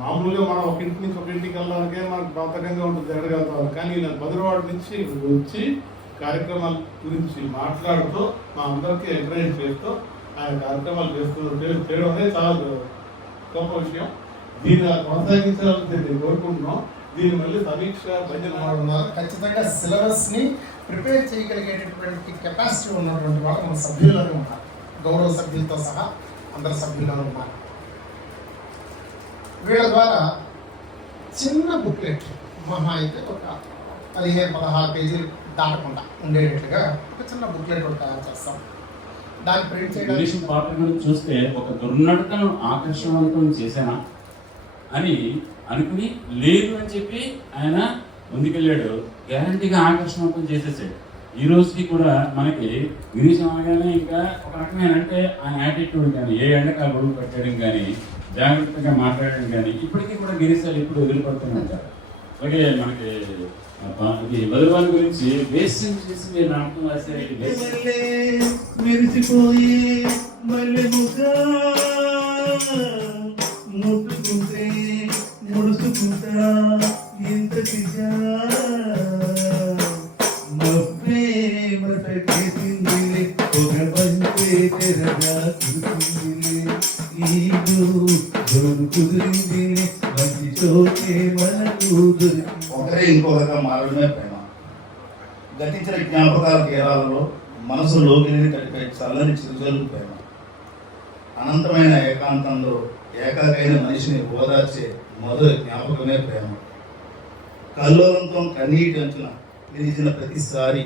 మామూలుగా మనం ఒక ఇంటి నుంచి ఒక ఇంటికి వెళ్ళడానికే మనకు బద్ధకంగా ఉంటుంది, ఎడగలుగుతాం. కానీ ఇలా బదురువాడ నుంచి వచ్చి కార్యక్రమాల గురించి మాట్లాడుతూ మా అందరికీ ఎంకరేజ్ చేస్తూ ఆయన కార్యక్రమాలు చేయడం అనేది చాలా గొప్ప విషయం. దీన్ని కొనసాగించాలని కోరుకుంటున్నాం. దీన్ని మళ్ళీ సమీక్ష భజన ఖచ్చితంగా సిలబస్ని ప్రిపేర్ చేయగలిగేటటువంటి కెపాసిటీ ఉన్నటువంటి వాళ్ళు మన సభ్యులను ఉన్నారు, గౌరవ సభ్యులతో సహా అందరు సభ్యులను ఉన్నారు. వీళ్ళ ద్వారా చిన్న బుక్లెట్ మహా అయితే ఒక 15-16 పేజీలు దాటకుండా ఉండేటట్టుగా ఒక చిన్న బుక్లెట్ ఒకటి తయారు చేస్తాం. దాన్ని ప్రింట్ చేయడం పాత్ర గురించి చూస్తే ఒక దుర్నడతను ఆకర్షణవంతం చేశానా అని అనుకుని లేదు అని చెప్పి ఆయన ముందుకెళ్ళాడు. గ్యారంటీగా ఆకర్షణవంతం చేసేసాడు. ఈ రోజుకి కూడా మనకి గిరీశం అనగానే ఇంకా ఒక రకమైన అంటే ఆయన యాటిట్యూడ్ కానీ, ఏ ఎండకాలు గొడుగు పెట్టడం కానీ, జాగ్రత్తగా మాట్లాడడం కానీ ఇప్పటికీ కూడా గిరీశాలు ఎప్పుడు వదిలిపడుతూనే ఉంటారు. అలాగే మనకి ఇది బదురువాని గురించి వేస్యం చేసి మీరు నాటకం రాసే మెరిసిపోయి మల్లె ముట్టుకుంటే ముడుచుకుంటా ఇంతటిగా నవ్వే మతకేసింది ఒక బంతే తెరగా కుదిరింది మంచి చోటే మనకు ఒకరే ఇంకొకరిగా మారడమే ప్రేమ. గతించిన జ్ఞాపకాల తీరాలలో మనసు లోకిని కలిపే చల్లని చిరుజలు ప్రేమ. అనంతమైన ఏకాంతంలో ఏకాకైన మనిషిని ఓదార్చే మొదటి జ్ఞాపకమే ప్రేమ. కల్లోలంతో కన్నీటి అంచున నిలిచిన ప్రతిసారి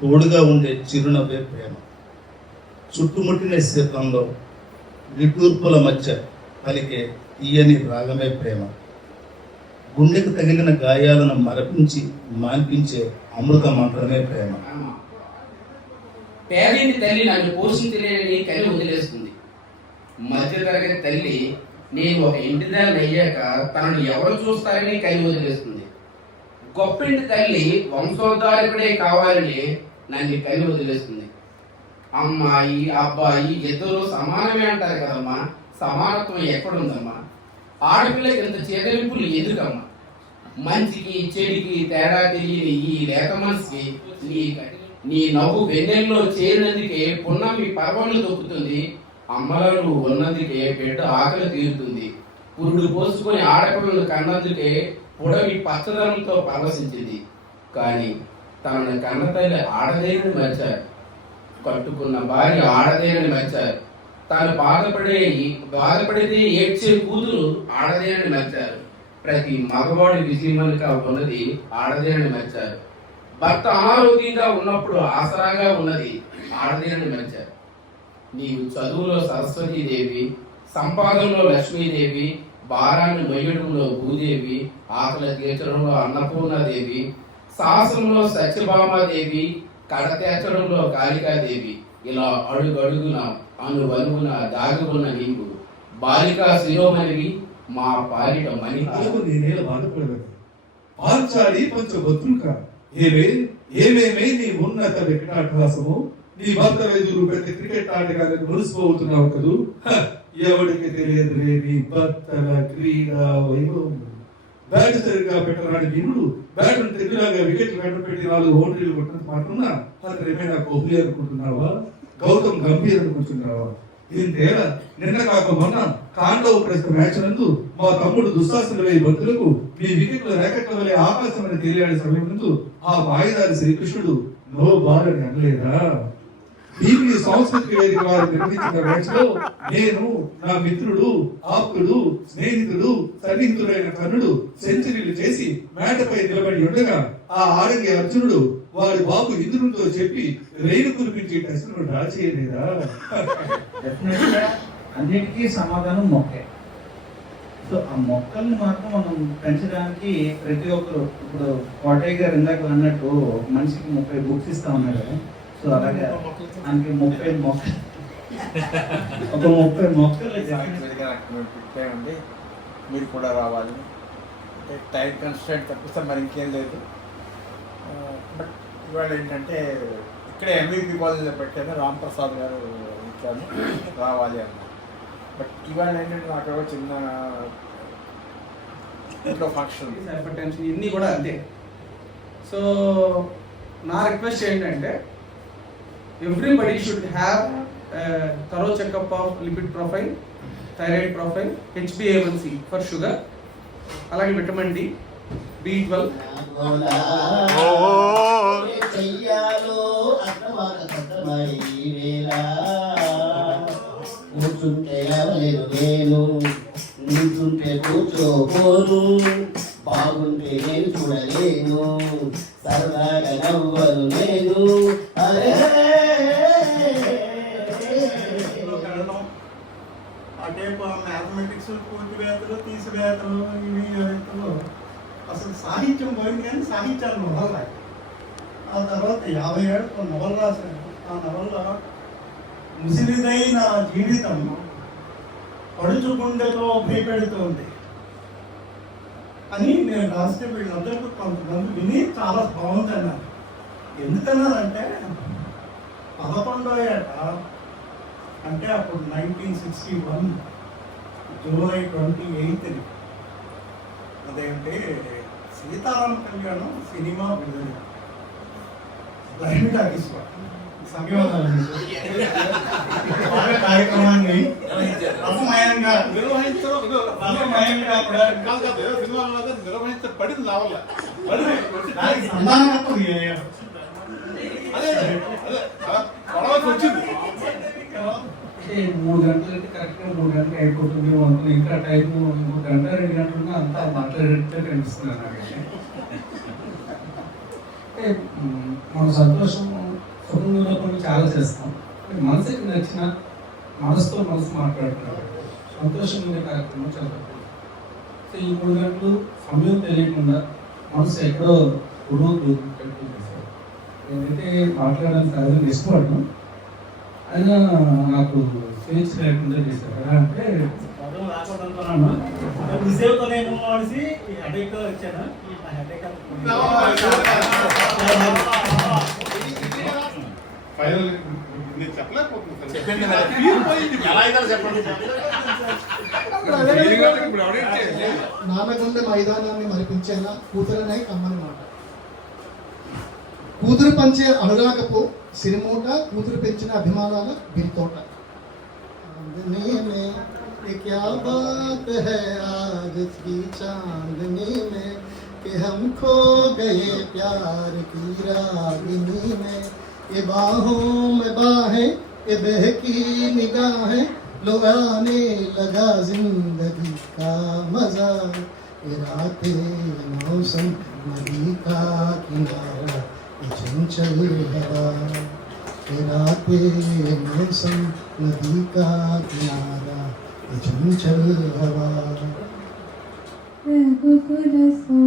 తోడుగా ఉండే చిరునవ్వే ప్రేమ. చుట్టుముట్టిన శీతంలో నిట్టూర్పుల మధ్య పలికే తీయని రాగమే ప్రేమ. గుండెకు తగిలిన గాయాలను మరపించి మాన్పించే అమృత మంత్రమే ప్రేమ. పేదింటి తల్లి నన్ను పోషించలేని కలి వదిలేస్తుంది. మధ్యతరగతి తల్లి నేను ఒక ఇంటిదాన్ని అయ్యాక తనను ఎవరు చూస్తారని కలి వదిలేస్తుంది. గొప్పింటి తల్లి వంశోద్ధారకుడే కావాలని నన్ను కలి వదిలేస్తుంది. అమ్మాయి అబ్బాయి ఇద్దరు సమానమే అంటారు కదమ్మా, సమానత్వం ఎక్కడుందమ్మా? ఆడపిల్లకి ఇంత చేదరింపులు ఎందుకమ్మా? మంచికి చెడికి తేడా తెలియని ఈ లేత మనసుకి నీ నవ్వు వెన్నెల్లో చేరినందుకే పున్నమి పర్వలు దొక్కుతుంది. అమ్మలను ఉన్నందుకే బిడ్డ ఆకలి తీరుతుంది. పురుడు పోసుకొని ఆడపిల్లలు కన్నందుకే పుడవి పచ్చదనంతో పరవశించింది. కానీ తనను కన్న తల్లి ఆడదేనని మర్చారు, కట్టుకున్న భార్య ఆడదేనని మర్చారు, తాను బాధపడితే ఏడ్చే కూతురు ఆడదేనని మర్చారు. ప్రతి మగవాడి విజయమనిగా ఉన్నది ఆడదేనని మర్చారు. భర్త అనారోగ్యంగా ఉన్నప్పుడు ఆసరాగా ఉన్నది ఆడదేనని మర్చారు. నీవు చదువులో సరస్వతీదేవి, సంపాదనలో లక్ష్మీదేవి, భారాన్ని మొయ్యడంలో భూదేవి, ఆకలి తీర్చడంలో అన్నపూర్ణాదేవి, సాహసంలో సత్యభామాదేవి, కడతేర్చడంలో కాళికాదేవి. ఇలా అడుగడుగున అనువనువున దాగున్న నీవు బాలికా శిరోమణివి, మా పాలిట మణి. నేనేలా బాధపడలేదు. పాంచాలి పంచభద్రుక ఏమేమే నీ ఉన్నత వికటాభ్యాసము, నీ భర్త ఎదురు ప్రతి క్రికెట్ ఆటగాళ్ళని మురిసిపోతున్నావు కదూ. ఎవరికి తెలియదులే నీ భర్తల క్రీడా వైభవం. బ్యాట్ సరిగ్గా పెట్టరాని వీరుడు బ్యాట్ను తెగులాగా వికెట్ వెంట పెట్టి 4 బౌండరీలు కొట్టినంత మాత్రమే అతను ఏమైనా కోహ్లీ అనుకుంటున్నావా, గౌతమ్ గంభీర్ అనుకుంటున్నావా? ఇంతేలా నిన్న కాక మొన్న కాండవ ప్రశ్న మ్యాచ్ నందు మా తమ్ముడు దుస్సాహసుల వేయి బంతులకు మీ వికెట్ల ర్యాకెట్ల వలె ఆకాశమని తేలియాడే సమయం నందు ఆ మాయదారి శ్రీకృష్ణుడు నో బాల్ అని అనలేదా? దీన్ని సాంస్కృతిక వేదిక వారు నిర్మించిన మ్యాచ్ లో నేను, నా మిత్రుడు, ఆప్తుడు, స్నేహితుడు, సన్నిహితుడైన కర్ణుడు సెంచరీలు చేసి మేటపై నిలబడి ఉండగా ఆ ఆడంగి అర్జునుడు వారి బాబు ఇంద్రుడితో చెప్పి రైలు కురిపించే టెస్టును డ్రా చేయలేదా? అన్నిటికీ సమాధానం మొక్కే. సో ఆ మొక్కల్ని మాత్రం మనం పెంచడానికి ప్రతి ఒక్కరు, ఇప్పుడు కోటయ్య గారు ఇందాక అన్నట్టు మనిషికి 30 బుక్స్ ఇస్తా ఉన్నారు. సో అలాగే మనకి 30 మొక్కలు ఒక 30 మొక్కలు పెట్టామండి. మీరు కూడా రావాలి. అంటే టైం కన్స్టెంట్ తప్పిస్తే మరి ఇంకేం లేదు. బట్ ఇవాళ ఏంటంటే ఇక్కడే ఎంవిపి కాలేజీలో పెట్టాను, రాంప్రసాద్ గారు ఇచ్చాను రావాలి అన్న. బట్ ఇవాళ ఏంటంటే నాకు చిన్న ఇంట్లో ఫంక్షన్. హైపర్ టెన్షన్ ఇవన్నీ కూడా అంతే. సో నా రిక్వెస్ట్ ఏంటంటే everybody should have thorough checkup of lipid profile, thyroid profile, HbA1c for sugar, అలాగే విటమిన్ డి, B12. కూర్చుంటే ఎవలేదు నేను, నిల్చుంటే కూర్చోపోను, బాగుంటే నేను చూడలేను, సరదాగా నవ్వను నేను. అంటే మ్యాథమెటిక్స్ కూర్చివేతలు, తీసివేతలు, ఇవి వేతలు, అసలు సాహిత్యం పోయింది కానీ సాహిత్యాలు నవల. ఆ తర్వాత 50 ఏళ్ళకు నవల రాశాను. ఆ నవల ముసిరిదైన జీవితం పడుచు గుండెతో భయపెడుతోంది అని నేను రాస్తే వీళ్ళందరికీ కొంతమంది విని చాలా బాగుంది అన్నారు. ఎందుకన్నానంటే 11వ ఏట, అంటే అప్పుడు 1961 జూలై 28 అదేంటి సీతారామ కళ్యాణం సినిమా విడుదల లక్ష్మీ టాకీస్లో కార్యక్రమాన్ని రసమయంగా నిర్వహించబడింది నా వల్ల. దానికి సంధానత్వం అదే వచ్చింది. అంటే 3 గంటలు అంటే కరెక్ట్గా 3 గంటలకు అయిపోతుంది అనుకుని, ఇంకా టైం ఇంకో గంట 2 గంటలుగా అంతా మాట్లాడేటట్టు కనిపిస్తుంది నాకైతే. అంటే మన సంతోషం సుఖంగా కొన్ని చాలా చేస్తాం, మనసుకి నచ్చిన మనసుతో మనసు మాట్లాడుతున్నారు, సంతోషం ఉండే కార్యక్రమం చాలా తక్కువ. సో ఈ 3 గంటలు సమయం తెలియకుండా మనసు ఎక్కడో గురువు చేశారు. నేనైతే మాట్లాడడానికి సహజంగా ఇష్టపడను, అయినా నాకు స్వేచ్ఛ లేకుండా చేశారు. ఎలా అంటే విసేవతోనేమో అనేసి హెడేక్ వచ్చాను. ఫైనల్ నేను చెప్పలేకపోతున్నాను. నాన్నగుండె మైదానాన్ని మరిపించేలా కూతురనే కమ్మని మాట. కూతురు పంచే అనురాగపు సిరిమూట, కూతురు పెంచిన అభిమానాల బిరితోట. क्या बात है आज की चांदनी में कि हम खो गए प्यार की रागिनी में. ये बाहों में बाहें, ये बहकी निगाहें, लो आने लगा जिंदगी का मजा. ये रातें मौसम नदी का किनारा, ये चंचल हवा. ये रातें मौसम नदी का किनारा, ये चंचल हवा. रघुकुल सो